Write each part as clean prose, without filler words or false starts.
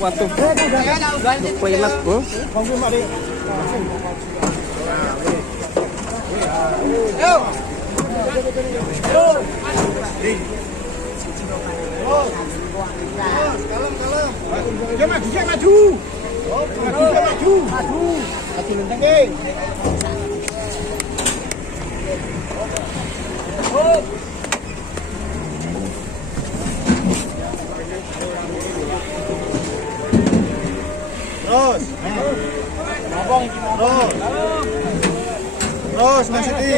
Waduh, pelat bro. Terus Mas Siti.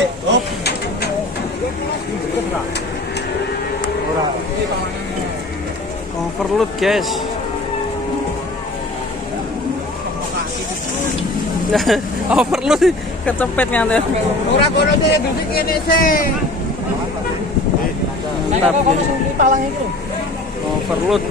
Overload guys. Overload kecepet nganter. Ora kono iki dhisik kene sih. Mantap. Overload.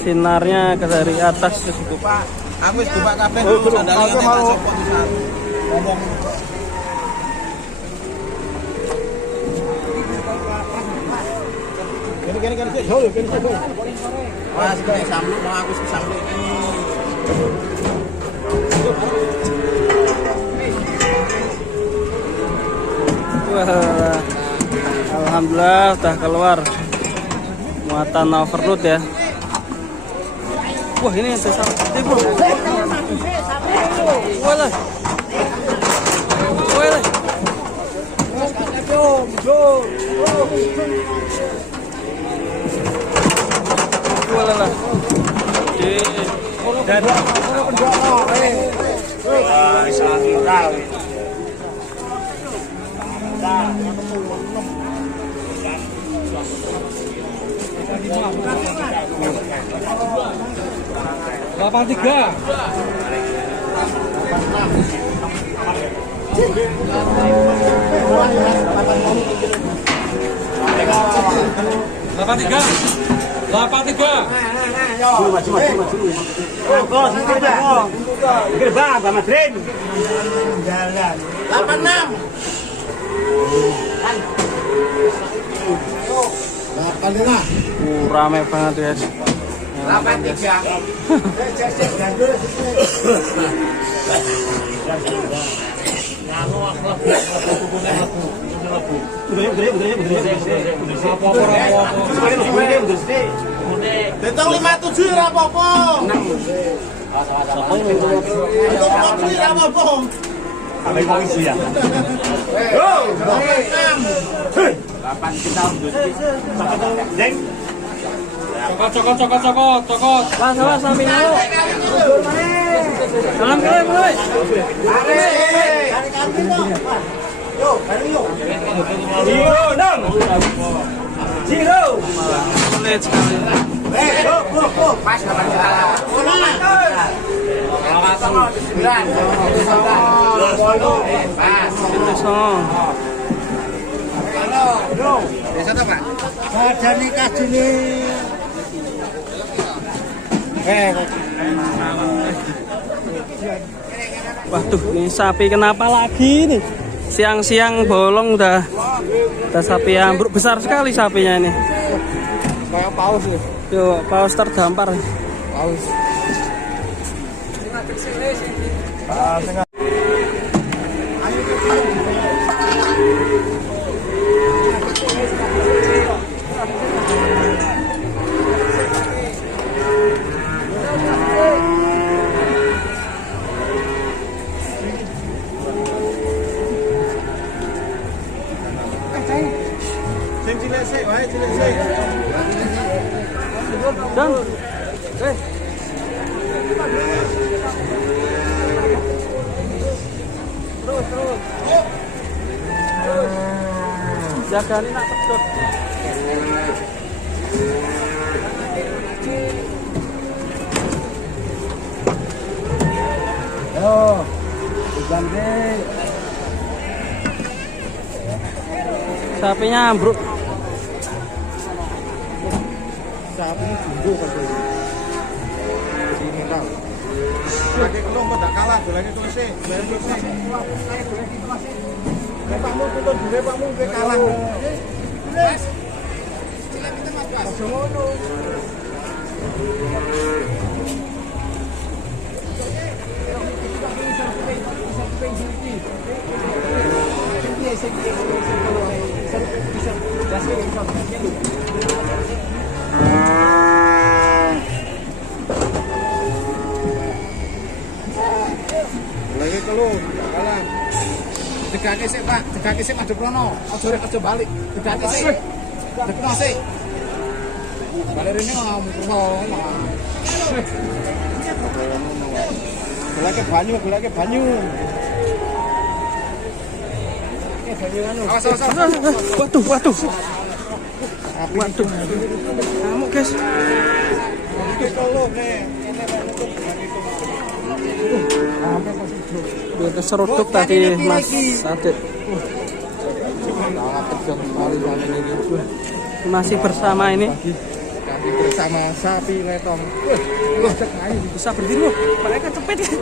Sinarnya ke dari atas terus itu Pak. Aku wis buka kabeh sandale tak sopot pisan. Ngomong. Kene sik jauh, kene sik. Wah, sing samlu mau aku sing samlu iki. wah, alhamdulillah udah keluar muatan overload ya. Wah, ini besar gede bro. Walah. Walah. Walah. Dan Delapan tiga. Delapan tiga. rame banget guys. 83. Betul 57 ora apa-apa. 57 ora apa-apa. Sampai polisi ya. Yo, 8 kita Jeng. Cokot. Salah samping dulu. Salam kalian mulai. Zero. Sulit sekali. Pas Itu song. Desa to, Pak? Ada nikah sini. Waduh, ini sapi kenapa lagi nih? Siang-siang bolong udah sapi ambruk besar sekali sapinya ini. Kayak paus ya. Yo, paus terdampar. Paus. Dan, terus. Jagain nak pedot. Yo, ganti. Sapinya ambruk. Sapi jumbo kan ini. Sini, Kang. Lagi kelung kok kalah, lagi terus sih. Pakmu tuntut dhewe pakmu kowe kalah. Mas. Cilik pinten Mas Bas? Aja ngono. Lagi kelung, kalah. Tegake sik, Pak. Tegake sik madhep rono. Aja balik. Tegake sik. Tegake sik. Balik rene ngomong. Goleke banyu. Awas. Waduh. Ngamuk, guys. Biar keseruduk tadi Mas Adit. Masih bersama ini. Bersama sapi letong. Bisa berdiri loh. Mereka cepet ya.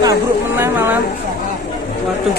Nah, bro, meneh malam. Waduh.